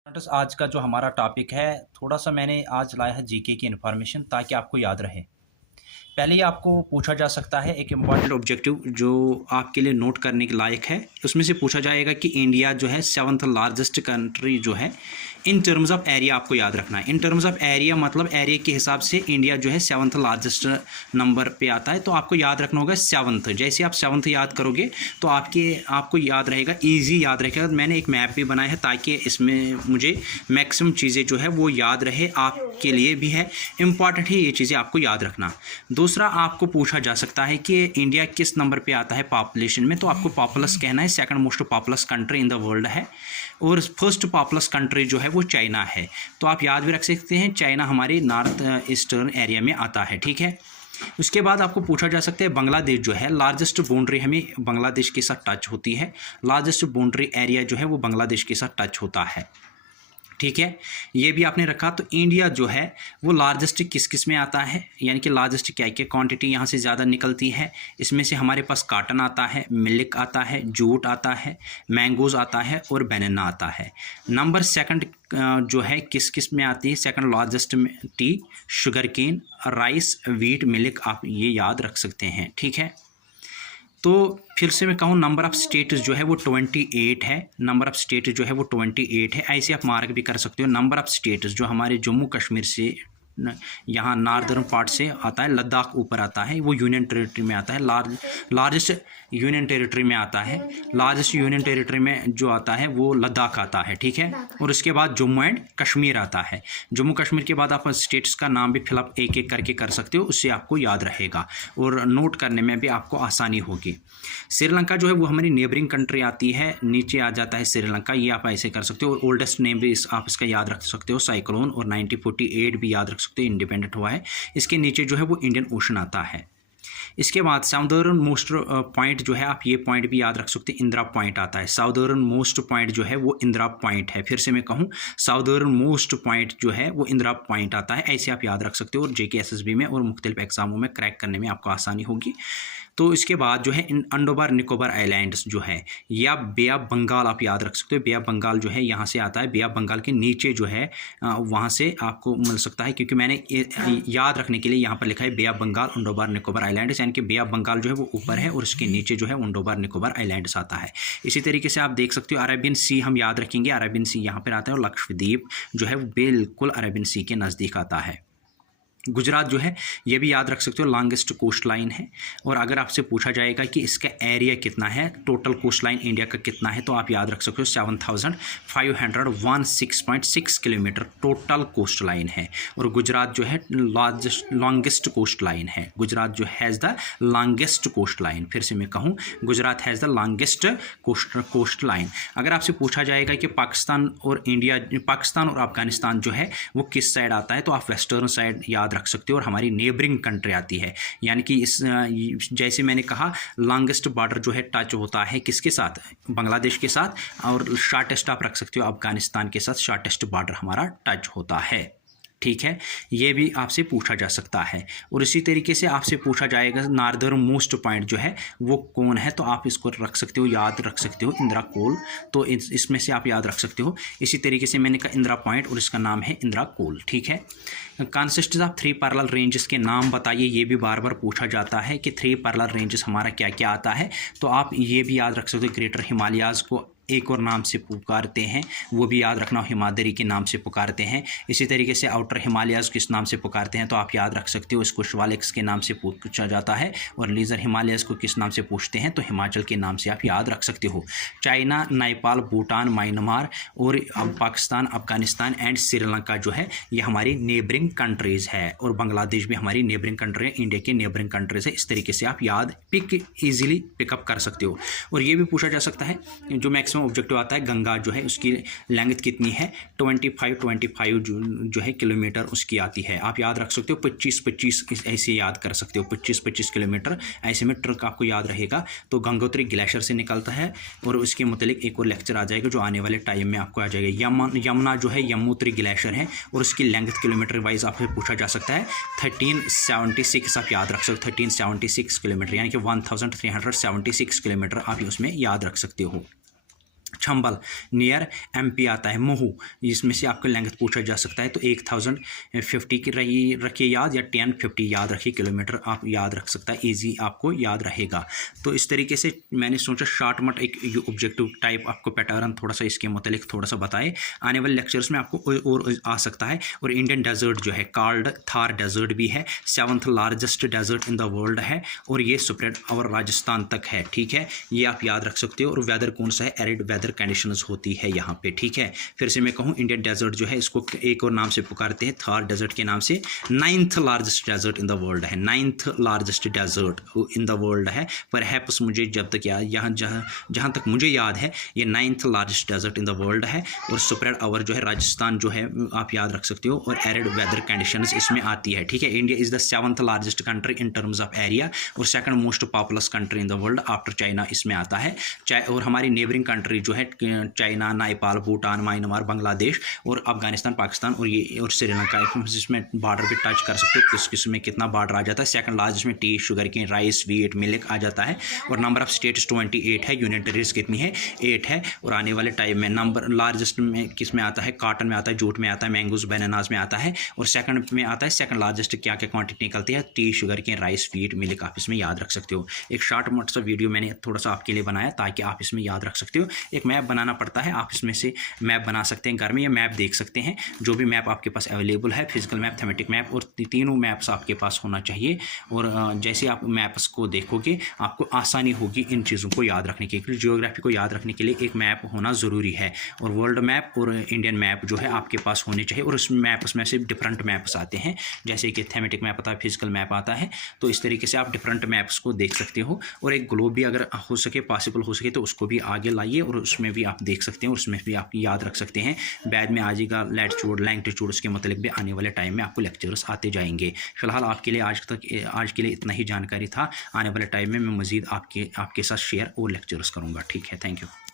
Students, आज का जो हमारा टॉपिक है, थोड़ा सा मैंने आज लाया है जीके की इन्फॉर्मेशन ताकि आपको याद रहे। पहले ही आपको पूछा जा सकता है एक इम्पॉर्टेंट ऑब्जेक्टिव जो आपके लिए नोट करने के लायक है। उसमें से पूछा जाएगा कि इंडिया जो है 7th लार्जेस्ट कंट्री जो है इन टर्म्स ऑफ एरिया आपको याद रखना है। इन टर्म्स ऑफ एरिया मतलब एरिया के हिसाब से इंडिया जो है 7th लार्जेस्ट नंबर पे आता है, तो आपको याद रखना होगा 7th। जैसे आप 7th याद करोगे तो आपको याद रहेगा, ईजी याद रहेगा। मैंने एक मैप भी बनाया है ताकि इसमें मुझे मैक्सिमम चीज़ें जो है वो याद रहे, आपके लिए भी है इम्पॉर्टेंट है ये चीज़ें आपको याद रखना। दूसरा, आपको पूछा जा सकता है कि इंडिया किस नंबर पे आता है पॉपुलेशन में, तो आपको पॉपुलस कहना है। Second most populous country in the world है और फर्स्ट पॉपुलस कंट्री जो है वो चाइना है। तो आप याद भी रख सकते हैं, चाइना हमारे नॉर्थ ईस्टर्न एरिया में आता है, ठीक है। उसके बाद आपको पूछा जा सकता है बांग्लादेश जो है लार्जेस्ट बाउंड्री हमें बांग्लादेश के साथ टच होती है। लार्जेस्ट बाउंड्री एरिया जो है वो बांग्लादेश के साथ टच होता है, ठीक है। ये भी आपने रखा। तो इंडिया जो है वो लार्जेस्ट किस किस में आता है, यानी कि लार्जेस्ट क्या क्या क्वांटिटी यहाँ से ज़्यादा निकलती है। इसमें से हमारे पास कॉटन आता है, मिल्क आता है, जूट आता है, मैंगोज़ आता है और बनाना आता है। नंबर सेकंड जो है किस किस में आती है, सेकंड लार्जेस्ट में tea, sugar cane, rice, wheat, milk, आप ये याद रख सकते हैं, ठीक है। तो फिर से मैं कहूँ, नंबर ऑफ़ स्टेट जो है वो 28 है। नंबर ऑफ़ स्टेट जो है वो 28 है। ऐसे आप मार्क भी कर सकते हो। नंबर ऑफ़ स्टेट जो हमारे जम्मू कश्मीर से यहाँ नॉर्दर्न पार्ट से आता है, लद्दाख ऊपर आता है, वो यूनियन टेरिटरी में आता है। लार्जेस्ट यूनियन टेरिटरी में आता है। लार्जेस्ट यूनियन टेरिटरी में जो आता है वो लद्दाख आता है, ठीक है। और उसके बाद जम्मू एंड कश्मीर आता है। जम्मू कश्मीर के बाद आप स्टेट्स का नाम भी फिलअप एक एक करके कर सकते हो, उससे आपको याद रहेगा और नोट करने में भी आपको आसानी होगी। श्रीलंका जो है वो हमारी नेबरिंग कंट्री आती है, नीचे आ जाता है श्रीलंका, ये आप ऐसे कर सकते हो। और ओल्डेस्ट नेम भी आप इसका याद रख सकते हो, साइक्लोन, और 1948 भी याद रख सकते हो, इंडिपेंडेंट हुआ है। इसके नीचे जो है वो इंडियन ओशन आता है। इसके बाद साउदर्न मोस्ट पॉइंट जो है, आप ये पॉइंट भी याद रख सकते हैं, इंदिरा पॉइंट आता है। साउदर्न मोस्ट पॉइंट जो है वो इंदिरा पॉइंट है। फिर से मैं कहूँ, साउदर्न मोस्ट पॉइंट जो है वो इंदिरा पॉइंट आता है। ऐसे आप याद रख सकते हो और जेके एसएसबी में और मुख्तलिफ एग्जामों में क्रैक करने में आपको आसानी होगी। तो इसके बाद जो है अंडोबार निकोबार आइलैंड्स जो है, या बे ऑफ बंगाल आप याद रख सकते हो। बे ऑफ बंगाल जो है यहाँ से आता है, बे ऑफ बंगाल के नीचे जो है वहाँ से आपको मिल सकता है, क्योंकि मैंने याद रखने के लिए यहाँ पर लिखा है बे ऑफ बंगाल अंडोबार निकोबार आइलैंड्स, यानी कि बे ऑफ बंगाल जो है वो ऊपर है और उसके नीचे जो है अंडोबार निकोबार आइलैंड्स आता है। इसी तरीके से आप देख सकते हो अरेबियन सी हम याद रखेंगे, अरेबियन सी यहाँ पर आता है, और लक्षद्वीप जो है बिल्कुल अरेबियन सी के नज़दीक आता है। गुजरात जो है ये भी याद रख सकते हो, लॉन्गेस्ट कोस्ट लाइन है। और अगर आपसे पूछा जाएगा कि इसका एरिया कितना है, टोटल कोस्ट लाइन इंडिया का कितना है, तो आप याद रख सकते हो 7516.6 किलोमीटर टोटल कोस्ट लाइन है। और गुजरात जो है लॉन्गेस्ट कोस्ट लाइन है। गुजरात जो has the longest coast line. फिर से मैं कहूँ, Gujarat has the longest coast line. अगर आपसे पूछा जाएगा कि पाकिस्तान और अफगानिस्तान जो है वो किस साइड आता है, तो आप वेस्टर्न साइड याद रख सकते हो और हमारी नेबरिंग कंट्री आती है। यानी कि इस जैसे मैंने कहा, लॉन्गेस्ट बॉर्डर जो है टच होता है किसके साथ, बांग्लादेश के साथ, और शॉर्टेस्ट आप रख सकते हो अफगानिस्तान के साथ, शॉर्टेस्ट बॉर्डर हमारा टच होता है, ठीक है। ये भी आपसे पूछा जा सकता है। और इसी तरीके से आपसे पूछा जाएगा नॉर्दर्न मोस्ट पॉइंट जो है वो कौन है, तो आप इसको रख सकते हो, याद रख सकते हो, इंदिरा कोल। तो इसमें से आप याद रख सकते हो। इसी तरीके से मैंने कहा इंदिरा पॉइंट और इसका नाम है इंदिरा कोल, ठीक है। कंसिस्ट ऑफ 3 पैरेलल रेंजेस के नाम बताइए, ये भी बार बार पूछा जाता है कि 3 पैरेलल रेंजेस हमारा क्या क्या आता है। तो आप ये भी याद रख सकते हो, ग्रेटर हिमालयाज़ को एक और नाम से पुकारते हैं, वो भी याद रखना, हिमाद्री के नाम से पुकारते हैं। इसी तरीके से आउटर हिमालयाज़ किस नाम से पुकारते हैं, तो आप याद रख सकते हो, इसको शिवालिक्स के नाम से पूछा जाता है। और लीजर हिमालयाज़ को किस नाम से पूछते हैं, तो हिमाचल के नाम से आप याद रख सकते हो। चाइना, नेपाल, भूटान, म्यांमार और पाकिस्तान, अफगानिस्तान एंड श्रीलंका जो है ये हमारी नेबरिंग कंट्रीज़ है। और बांग्लादेश भी हमारी नेबरिंग कंट्री है, इंडिया की नेबरिंग कंट्रीज़ है। इस तरीके से आप याद ईजिली पिकअप कर सकते हो। और ये भी पूछा जा सकता है, जो मैक्सिमम ऑब्जेक्टिव आता है, गंगा जो है उसकी लेंथ कितनी है, 25 जो है किलोमीटर उसकी आती है। आप याद रख सकते हो 25 ऐसे याद कर सकते हो, 25 किलोमीटर ऐसे में ट्रक आपको याद रहेगा। तो गंगोत्री ग्लेशियर से निकलता है और उसके मुतालिक एक और लेक्चर आ जाएगा जो आने वाले टाइम में आपको आ जाएगा। यमुना जो है यमुनोत्री ग्लेशियर है और उसकी लेंथ किलोमीटर वाइज आपसे पूछा जा सकता है। 1376 आप याद रख सकते हो, 1376 किलोमीटर, यानी कि 1376 किलोमीटर आप उसमें याद रख सकते हो। चंबल नियर MP आता है, महू, इसमें से आपका लेंथ पूछा जा सकता है। तो 1050 की रखिए याद, या 1050 याद रखिए, किलोमीटर आप याद रख सकता है, इजी आपको याद रहेगा। तो इस तरीके से मैंने सोचा शॉर्ट मट एक ऑब्जेक्टिव टाइप आपको पैटर्न थोड़ा सा इसके मुतालिक थोड़ा सा बताए। आने वाले लेक्चर्स में आपको और आ सकता है। और इंडियन डेजर्ट जो है कॉल्ड थार डेजर्ट भी है, 7th largest desert in the world है, और ये स्प्रेड और राजस्थान तक है, ठीक है, ये आप याद रख सकते हो। और वेदर कौन सा है, एरिड वेदर कंडीशंस होती है यहाँ पे, ठीक है। फिर से मैं कहूँ इंडियन डेजर्ट जो है इसको एक और नाम से पुकारते हैं, थार डेजर्ट के नाम से। 9th largest desert in the world है, 9th largest desert in the world है। परहैप्स मुझे जब तक याद, यहाँ जहाँ तक मुझे याद है ये 9th largest desert in the world है। और स्प्रेड ओवर जो है राजस्थान जो है आप याद रख सकते हो, और एरिड वेदर कंडीशंस इसमें आती है, ठीक है। India is the 7th largest country in terms of area, और 2nd most populous country in the world after China इसमें आता है। और हमारी नेबरिंग कंट्री जो है चाइना, नेपाल, भूटान, म्यांमार, बांग्लादेश और अफगानिस्तान, पाकिस्तान और श्रीलंका, जिसमें बॉर्डर पे टच कर सकते हो किस में कितना बॉर्डर आ जाता है। 2nd लार्जेस्ट में tea, sugar cane, rice, wheat, milk आ जाता है। और नंबर ऑफ स्टेट्स 28 है, यूनियन टेरिटरीज कितनी है, 8 है। और आने वाले टाइम में नंबर लार्जेस्ट में किस में आता है, कॉटन में आता है, जूट में आता है, मैंगोज, बनानाज में आता है। और 2nd में आता है, 2nd लार्जेस्ट क्या क्या क्वांटिटी निकलती है, tea, sugar cane, rice, wheat, milk, आप इसमें याद रख सकते हो। एक शॉर्ट मोट सा वीडियो मैंने थोड़ा सा आपके लिए बनाया ताकि आप इसमें याद रख सकते हो। एक मैप बनाना पड़ता है, आप इसमें से मैप बना सकते हैं घर में, या मैप देख सकते हैं, जो भी मैप आपके पास अवेलेबल है, फिजिकल मैप, थीमेटिक मैप, और तीनों मैप्स आपके पास होना चाहिए। और जैसे आप मैप्स को देखोगे आपको आसानी होगी इन चीज़ों को याद रखने के लिए। जियोग्राफी को याद रखने के लिए एक मैप होना ज़रूरी है, और वर्ल्ड मैप और इंडियन मैप जो है आपके पास होने चाहिए। और उस मैप्स में से डिफरेंट मैप्स आते हैं, जैसे कि थीमेटिक मैप आता है, फिजिकल मैप आता है। तो इस तरीके से आप डिफरेंट मैप्स को देख सकते हो। और एक ग्लोब भी अगर हो सके, पॉसिबल हो सके, तो उसको भी आगे लाइए, और उसमें भी आप देख सकते हैं, और उसमें भी आप याद रख सकते हैं। बाद में आ जाएगा लैटिट्यूड, लॉन्गिट्यूड, उसके मतलब भी आने वाले टाइम में आपको लेक्चर्स आते जाएंगे। फिलहाल आपके लिए आज के लिए इतना ही जानकारी था। आने वाले टाइम में मैं मज़ीद आपके साथ शेयर और लेक्चर्स करूँगा, ठीक है। Thank you.